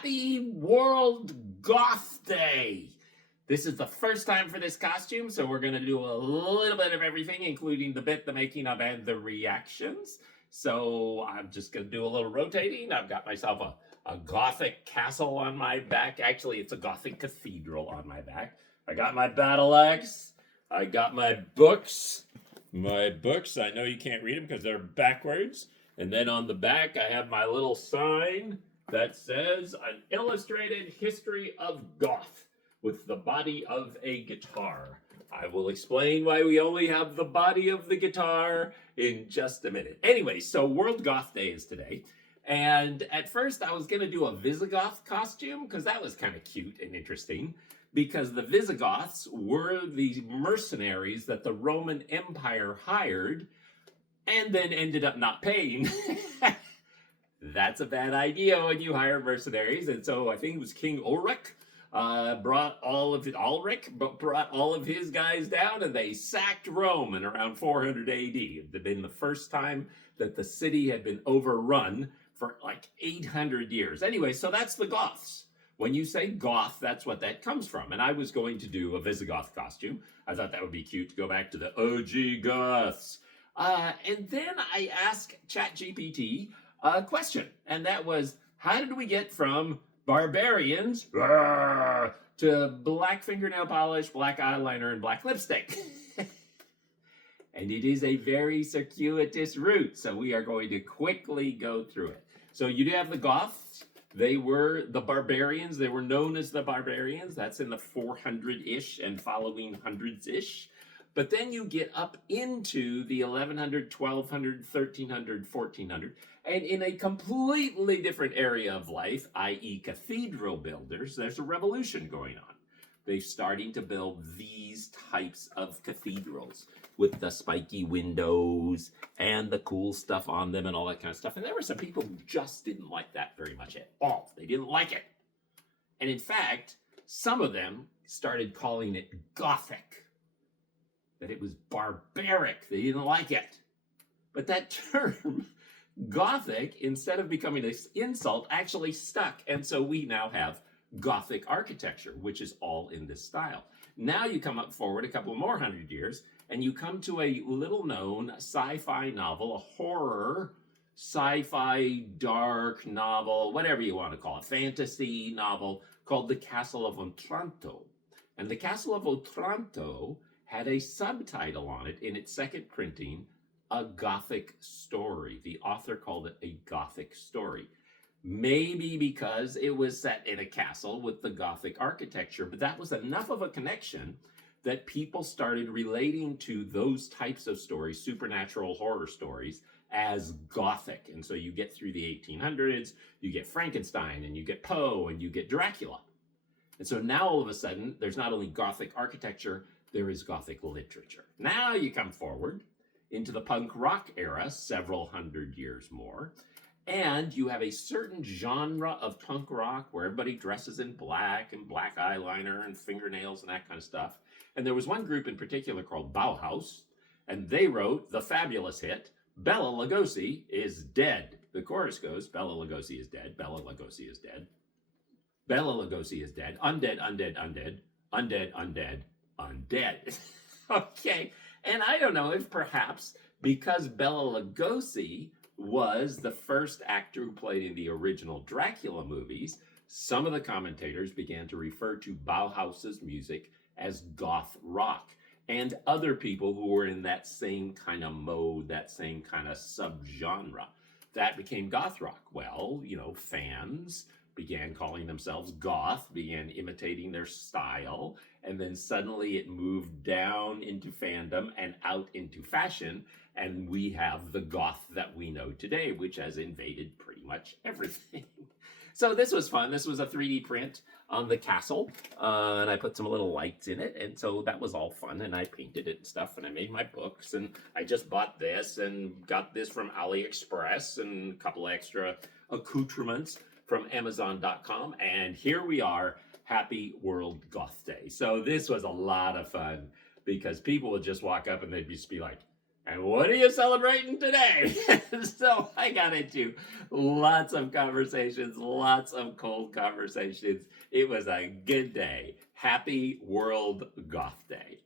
Happy World Goth Day! This is the first time for this costume, so we're going to do a little bit of everything, including the bit, the making of, and the reactions. So I'm just going to do a little rotating. I've got myself a Gothic castle on my back. Actually, it's a Gothic cathedral on my back. I got my battle axe. I got my books. I know you can't read them because they're backwards. And then on the back, I have my little sign that says an illustrated history of Goth with the body of a guitar. I will explain why we only have the body of the guitar in just a minute. Anyway, so World Goth Day is today. And at first I was going to do a Visigoth costume because that was kind of cute and interesting, because the Visigoths were the mercenaries that the Roman Empire hired and then ended up not paying. That's a bad idea when you hire mercenaries. And so I think it was King Ulrich brought all of his guys down, and they sacked Rome in around 400 AD. It had been the first time that the city had been overrun for like 800 years. Anyway, so that's the Goths. When you say Goth, that's what that comes from. And I was going to do a Visigoth costume. I thought that would be cute to go back to the OG Goths. And then I asked ChatGPT a question, and that was, how did we get from barbarians to black fingernail polish, black eyeliner, and black lipstick? And it is a very circuitous route, so we are going to quickly go through it. So you do have the Goths. They were the barbarians. They were known as the barbarians. That's in the 400-ish and following hundreds-ish. But then you get up into the 1100, 1200, 1300, 1400, and in a completely different area of life, i.e. cathedral builders, there's a revolution going on. They're starting to build these types of cathedrals with the spiky windows and the cool stuff on them and all that kind of stuff. And there were some people who just didn't like that very much at all. They didn't like it. And in fact, some of them started calling it Gothic, that it was barbaric. They didn't like it. But that term, Gothic, instead of becoming an insult, actually stuck. And so we now have Gothic architecture, which is all in this style. Now you come up forward a couple more hundred years, and you come to a little-known sci-fi novel, a horror, sci-fi, dark novel, whatever you want to call it, fantasy novel called The Castle of Otranto. And The Castle of Otranto had a subtitle on it in its second printing, A Gothic Story. The author called it a Gothic story. Maybe because it was set in a castle with the Gothic architecture, but that was enough of a connection that people started relating to those types of stories, supernatural horror stories, as Gothic. And so you get through the 1800s, you get Frankenstein, and you get Poe, and you get Dracula. And so now all of a sudden, there's not only Gothic architecture, there is Gothic literature. Now you come forward into the punk rock era, several hundred years more, and you have a certain genre of punk rock where everybody dresses in black and black eyeliner and fingernails and that kind of stuff. And there was one group in particular called Bauhaus, and they wrote the fabulous hit, Bela Lugosi is dead. The chorus goes, Bela Lugosi is dead, Bela Lugosi is dead, Bela Lugosi is dead, undead, undead, undead, undead, undead, undead. Okay, and I don't know if perhaps because Bela Lugosi was the first actor who played in the original Dracula movies, some of the commentators began to refer to Bauhaus's music as goth rock, and other people who were in that same kind of mode, that same kind of subgenre, that became goth rock. Well, fans began calling themselves goth, began imitating their style, and then suddenly it moved down into fandom and out into fashion, and we have the goth that we know today, which has invaded pretty much everything. So this was fun. This was a 3D print on the castle, and I put some little lights in it, and so that was all fun, and I painted it and stuff, and I made my books, and I just bought this and got this from AliExpress and a couple extra accoutrements from Amazon.com, and here we are. Happy World Goth Day. So this was a lot of fun because people would just walk up and they'd just be like, And what are you celebrating today? So I got into lots of conversations, lots of cold conversations. It was a good day. Happy World Goth Day.